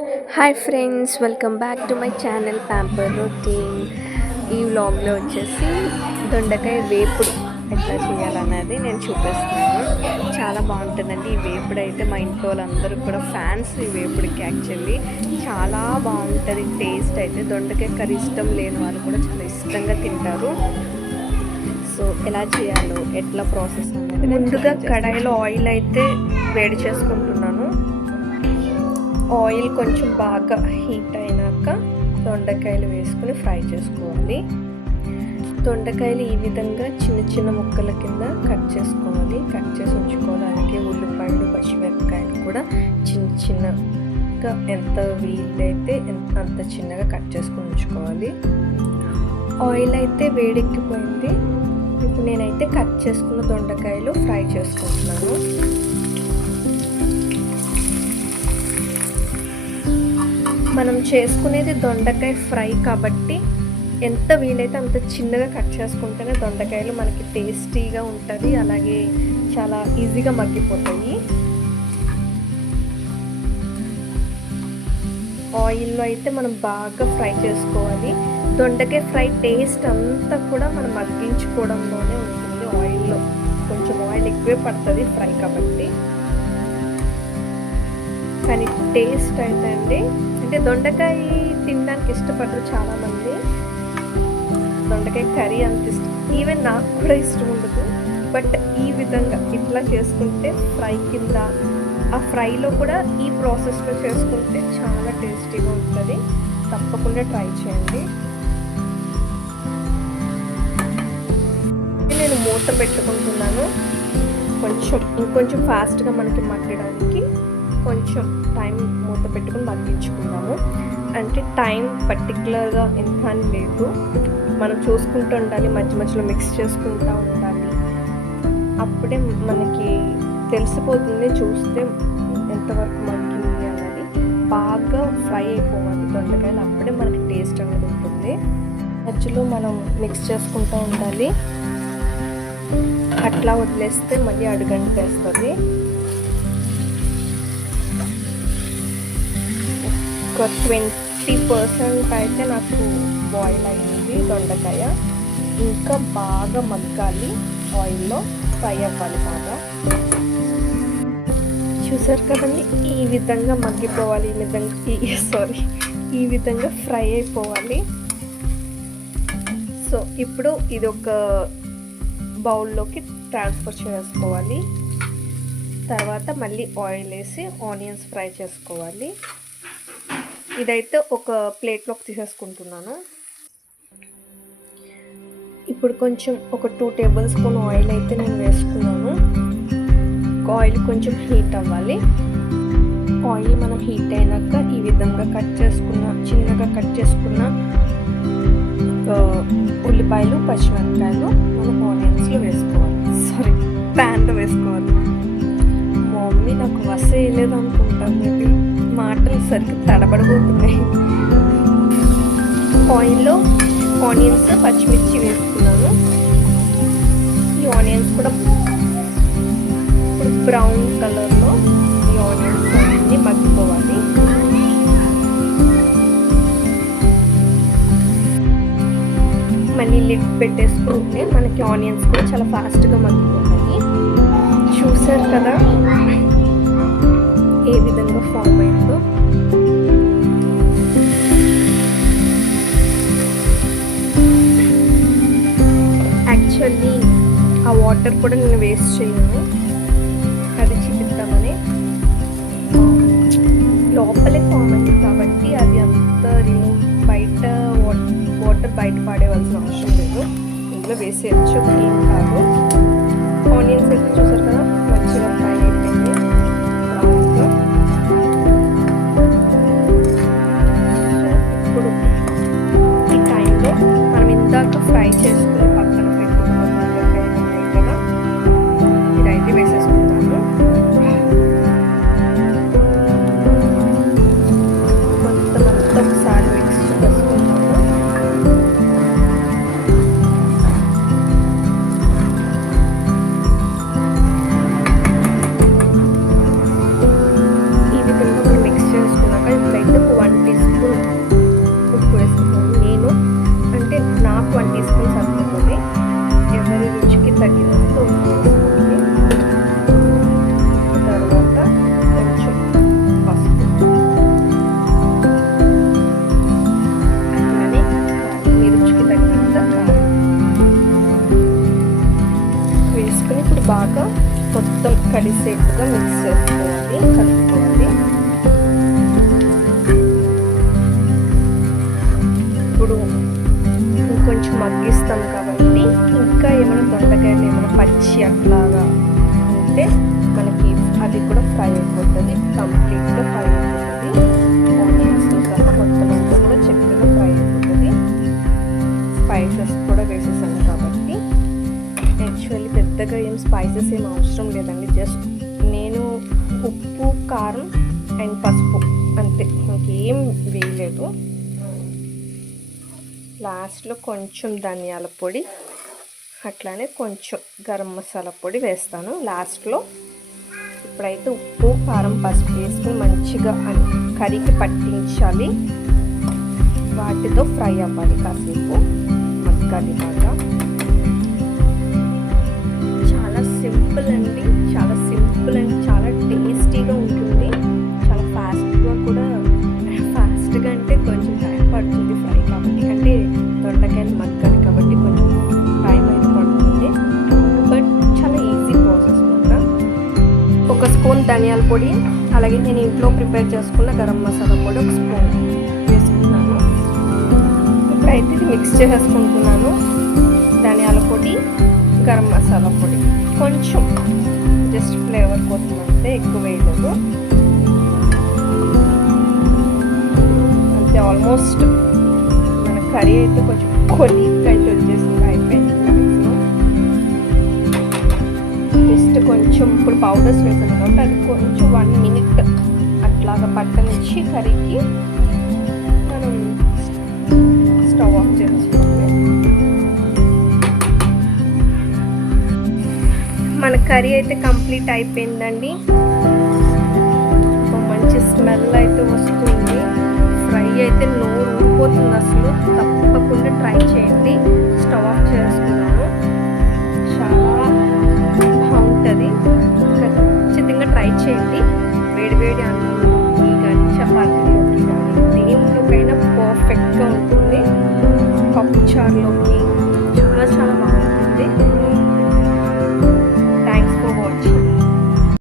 Hi friends, welcome back to my channel pamper routine. ఈ వ్లాగ్లో వచ్చేసి దొండకాయ వేపుడు ఎట్లా చేయాలన్నది నేను చూపిస్తున్నాను. చాలా బాగుంటుందండి ఈ వేపుడు. అయితే మా ఇంట్లో వాళ్ళందరూ కూడా ఫ్యాన్స్ ఈ వేపుడికి. యాక్చువల్లీ చాలా బాగుంటుంది టేస్ట్. అయితే దొండకాయ కర్రీ ఇష్టం లేని వాళ్ళు కూడా చాలా ఇష్టంగా తింటారు. సో ఎలా చేయాలో, ఎట్లా ప్రాసెస్ అనేది ముందుగా కడాయిలో ఆయిల్ అయితే వేడి చేసుకుంటున్నాను. ఆయిల్ కొంచెం బాగా హీట్ అయినాక దొండకాయలు వేసుకుని ఫ్రై చేసుకోవాలి. దొండకాయలు ఈ విధంగా చిన్న చిన్న ముక్కల కింద కట్ చేసుకోవాలి. కట్ చేసి ఉంచుకోవాలి. అలాగే ఉల్లిపాయలు, పచ్చిమిరపకాయలు కూడా చిన్న చిన్నగా ఎంత వీలైతే అంత చిన్నగా కట్ చేసుకుని ఉంచుకోవాలి. ఆయిల్ అయితే వేడెక్కిపోయింది. ఇప్పుడు నేనైతే కట్ చేసుకున్న దొండకాయలు ఫ్రై చేసుకుంటున్నాను. మనం చేసుకునేది దొండకాయ ఫ్రై కాబట్టి ఎంత వీలైతే అంత చిన్నగా కట్ చేసుకుంటేనే దొండకాయలు మనకి టేస్టీగా ఉంటుంది. అలాగే చాలా ఈజీగా మగ్గిపోతాయి. ఆయిల్లో అయితే మనం బాగా ఫ్రై చేసుకోవాలి. దొండకాయ ఫ్రై టేస్ట్ అంతా కూడా మనం మగ్గించుకోవడంలోనే ఉంటుంది. ఆయిల్లో కొంచెం ఆయిల్ ఎక్కువే పడుతుంది ఫ్రై కాబట్టి. కానీ టేస్ట్ అయితే అండి, అంటే దొండకాయ తినడానికి ఇష్టపడరు చాలామంది. దొండకాయ కర్రీ అంత ఇష్టం, ఈవెన్ నాకు కూడా ఇష్టం ఉండదు. బట్ ఈ విధంగా ఇట్లా చేసుకుంటే ఫ్రై కింద, ఆ ఫ్రైలో కూడా ఈ ప్రాసెస్లో చేసుకుంటే చాలా టేస్టీగా ఉంటుంది. తప్పకుండా ట్రై చేయండి. నేను మూత పెట్టుకుంటున్నాను. ఇంకొంచెం ఫాస్ట్గా మనకి మగ్గడానికి కొంచెం టైం మూత పెట్టుకుని మగ్గించుకుందాము. అంటే టైం పర్టికులర్గా ఎంత అని లేదు, మనం చూసుకుంటూ ఉండాలి, మధ్య మధ్యలో మిక్స్ చేసుకుంటూ ఉండాలి. అప్పుడే మనకి తెలిసిపోతుంది చూస్తే ఎంతవరకు మగ్గింది అన్నది. బాగా ఫ్రై అయిపోవాలి దొండకాయలు, అప్పుడే మనకి టేస్ట్ అనేది ఉంటుంది. మధ్యలో మనం మిక్స్ చేసుకుంటూ ఉండాలి. అట్లా వదిలేస్తే మళ్ళీ అడుగంటేస్తుంది. ఒక 20% అయితే నాకు బాయిల్ అయ్యింది దొండకాయ. ఇంకా బాగా మగ్గాలి, ఆయిల్లో ఫ్రై అవ్వాలి బాగా. చూసారు కదండి, ఈ విధంగా మగ్గిపోవాలి, ఈ విధంగా ఫ్రై అయిపోవాలి. సో ఇప్పుడు ఇది ఒక బౌల్లోకి ట్రాన్స్ఫర్ చేసుకోవాలి. తర్వాత మళ్ళీ ఆయిల్ వేసి ఆనియన్స్ ఫ్రై చేసుకోవాలి. ఇదైతే ఒక ప్లేట్లోకి తీసేసుకుంటున్నాను. ఇప్పుడు కొంచెం ఒక 2 టేబుల్ స్పూన్ ఆయిల్ అయితే నేను వేసుకున్నాను. ఆయిల్ కొంచెం హీట్ అవ్వాలి. ఆయిల్ మనం హీట్ అయినాక ఈ విధంగా చిన్నగా కట్ చేసుకున్న ఉల్లిపాయలు, పచ్చిమిరపకాయలు మనం ఆనియన్స్లో వేసుకోవాలి. ప్యాన్లో వేసుకోవాలి. మా మమ్మీ నాకు వేయలేదు అనుకుంటాను, మేబీ మాటలు సరిగ్గా తడబడిపోతున్నాయి. ఆయిల్లో ఆనియన్స్, పచ్చిమిర్చి వేసుకున్నాను. ఈ ఆనియన్స్ కూడా ఇప్పుడు బ్రౌన్ కలర్లో ఈ ఆనియన్స్ అన్నీ మగ్గిపోవాలి. మళ్ళీ లిడ్ పెట్టేసుకుంటే మనకి ఆనియన్స్ కూడా చాలా ఫాస్ట్గా మగ్గిపోతాయి. చూసారు కదా ఏ విధంగా ఫామ్ అయిందో. యాక్చువల్లీ ఆ వాటర్ కూడా నేను వేస్ట్ చేయను, అది చూపిద్దామని. లోపలే ఫామ్ అయింది కాబట్టి అది అంత బయట వాటర్ బయట పాడేవలసిన అవసరం లేదు. ఇందులో వేసేయచ్చు, ఏం కాదు. ఆనియన్స్ అయితే చూసారు కదా మంచిగా ఫ్రై అయిపోయింది బ్రౌన్గా. ఇప్పుడు ఈ టైంలో మనం ఇందాక ఫ్రై చేసుకుని పక్కన పెట్టుకున్న దొండకాయలు ఉన్నాయి కదా, ఇదైతే వేసేసుకుంటాము. మొత్తం ఒకసారి మిక్స్ చేసుకుంటాము. ఈ విధంగా మనం మిక్స్ చేసుకున్నాక ఇప్పుడైతే అట్లాగా ఉంటే మనకి అది కూడా ఫ్రై అయిపోతుంది, కంప్లీట్గా ఫ్రై అయిపోతుంది. ఆనియన్స్తో సహా మొత్తం అంతా కూడా చక్కగా ఫ్రై అయిపోతుంది. స్పైసెస్ కూడా వేసేసాను కాబట్టి యాక్చువల్లీ పెద్దగా ఏం స్పైసెస్ ఏం అవసరం లేదండి. జస్ట్ నేను ఉప్పు, కారం అండ్ పసుపు అంతే, ఇంకేం వేయలేదు. లాస్ట్లో కొంచెం ధనియాల పొడి అట్లానే కొంచెం గరం మసాలా పొడి వేస్తాను లాస్ట్లో. ఇప్పుడైతే ఉప్పు, కారం, పసుపు వేసుకుని మంచిగా కర్రీకి పట్టించాలి. వాటితో ఫ్రై అవ్వాలి, కాసేపు మగ్గాలి బాగా. చాలా సింపుల్ అండి, చాలా సింపుల్ అండ్ చాలా టేస్టీగా ఉంటుంది. చాలా ఫాస్ట్గా కూడా, ఫాస్ట్గా అంటే కొంచెం టైం పడుతుంది ఫ్రై కాబట్టి, అంటే దొండకాయలు మగ్గాలి కాబట్టి కొంచెం టైం అయితే పడుతుంది. బట్ చాలా ఈజీ ప్రాసెస్ అనమాట. ఒక స్పూన్ ధనియాల పొడి, అలాగే నేను ఇంట్లో ప్రిపేర్ చేసుకున్న గరం మసాలా పొడి ఒక స్పూన్ వేసుకున్నాను. ఇప్పుడైతే ఇది మిక్స్ చేసేసుకుంటున్నాను. ధనియాల పొడి, గరం మసాలా పొడి కొంచెం జస్ట్ ఫ్లేవర్ కోసం అంతే, ఎక్కువ వేయలేదు అంతే. ఆల్మోస్ట్ మన కర్రీ అయితే కొంచెం కొలీగ్గా అయితే వచ్చేసింది, అయిపోయింది మ్యాక్సిమం. జస్ట్ కొంచెం ఇప్పుడు పౌడర్స్ వేసాను కాబట్టి అది కొంచెం 1 minute అట్లాగా పట్టనిచ్చి కర్రీకి మనం స్టవ్ ఆఫ్ చేసుకోవాలి. మన కర్రీ అయితే కంప్లీట్ అయిపోయిందండి. మంచి స్మెల్ అయితే వస్తుంది. ఫ్రై అయితే నోరు ఊరిపోతుంది, అసలు